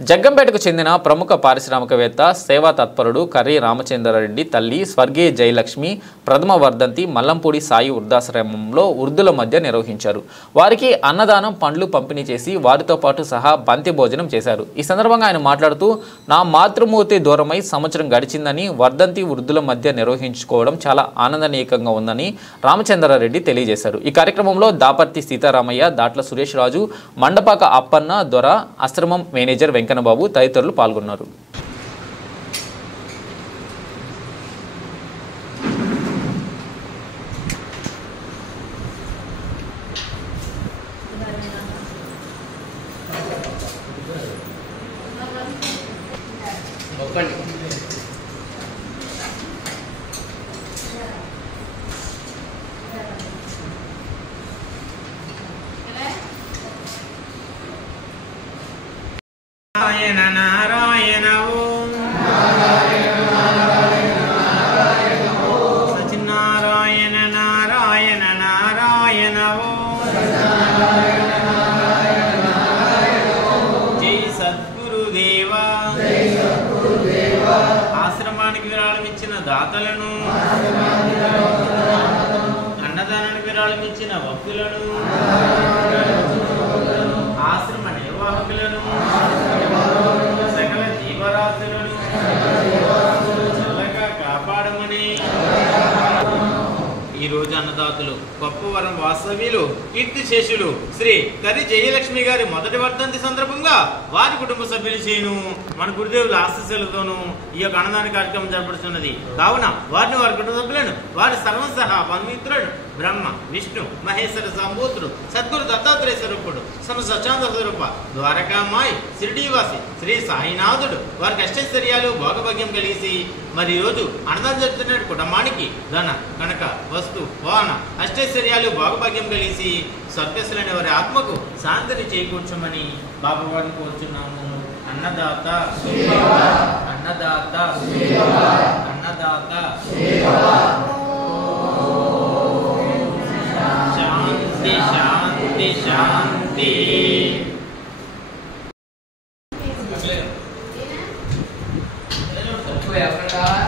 జగ్గంపేటకు చెందిన ప్రముఖ పారిశ్రామికవేత్త సేవా తత్పరుడు కర్రీ రామచంద్రారెడ్డి తల్లి స్వర్గీయ జయలక్ష్మి ప్రథమ వర్ధంతి మల్లంపూడి సాయి వృద్ధాశ్రమంలో వృద్ధుల మధ్య నిర్వహించారు. వారికి అన్నదానం పండ్లు పంపిణీ చేసి వారితో పాటు సహా బంతి భోజనం చేశారు. ఈ సందర్భంగా ఆయన మాట్లాడుతూ నా మాతృమూర్తి దూరమై సంవత్సరం గడిచిందని వర్ధంతి వృద్ధుల మధ్య నిర్వహించుకోవడం చాలా ఆనందనీయంగా ఉందని రామచంద్రారెడ్డి తెలియజేశారు. ఈ కార్యక్రమంలో దాపర్తి సీతారామయ్య, దాట్ల సురేష్ రాజు, మండపాక అప్పన్న దొర, ఆశ్రమం మేనేజర్ వెంకన్నబాబు తదితరులు పాల్గొన్నారు. నారాయణ నారాయణ ఓం సత్యనారాయణ నారాయణ నారాయణ ఓం జై సద్గురుదేవా ఆశ్రమానికి విరాళం ఇచ్చిన దాతలను, అన్నదానానికి విరాళం ఇచ్చిన భక్తులను, ఆశ్రమ నిర్వాహకులను, సకల జీవరాశులను చల్లగా కాపాడమని ఈ రోజు అన్నదాతలు కొప్పవరం వాస్తవ్యులు కీర్తిశేషులు శ్రీ కర్రీ జయలక్ష్మి గారి మొదటి వర్ధంతి సందర్భంగా వారి కుటుంబ సభ్యులు చేను మన గురుదేవుల ఆశీస్సులతోనూ ఈ యొక్క అన్నదాన కార్యక్రమం జరపడుతున్నది. కావున వారిని, వారి కుటుంబ సభ్యులను, వారి సర్వసహ బంధుమిత్రులను బ్రహ్మ విష్ణు మహేశ్వర సంభూతుడు సద్గురు దత్తాత్రేయ స్వరూపుడు సమసచాంద స్వరూప ద్వారకామాయి షిరిడీవాసి శ్రీ సాయినాథుడు వారికి అష్టైశ్వర్యాలు భోగభాగ్యం కలిసి మరి ఈ రోజు అన్నదానం జరుగుతున్న కుటుంబానికి ధన కనక వస్తు వాహన అష్టైశ్వర్యాలు భోగభాగ్యం కలిసి స్వర్గస్థులైన వారి ఆత్మకు శాంతిని చేకూర్చమని బాబా వారిని కోరుచున్నాము. అన్నదాత అన్నదాత అన్నదాత శాంతి శాంతి శాంతి. Fue a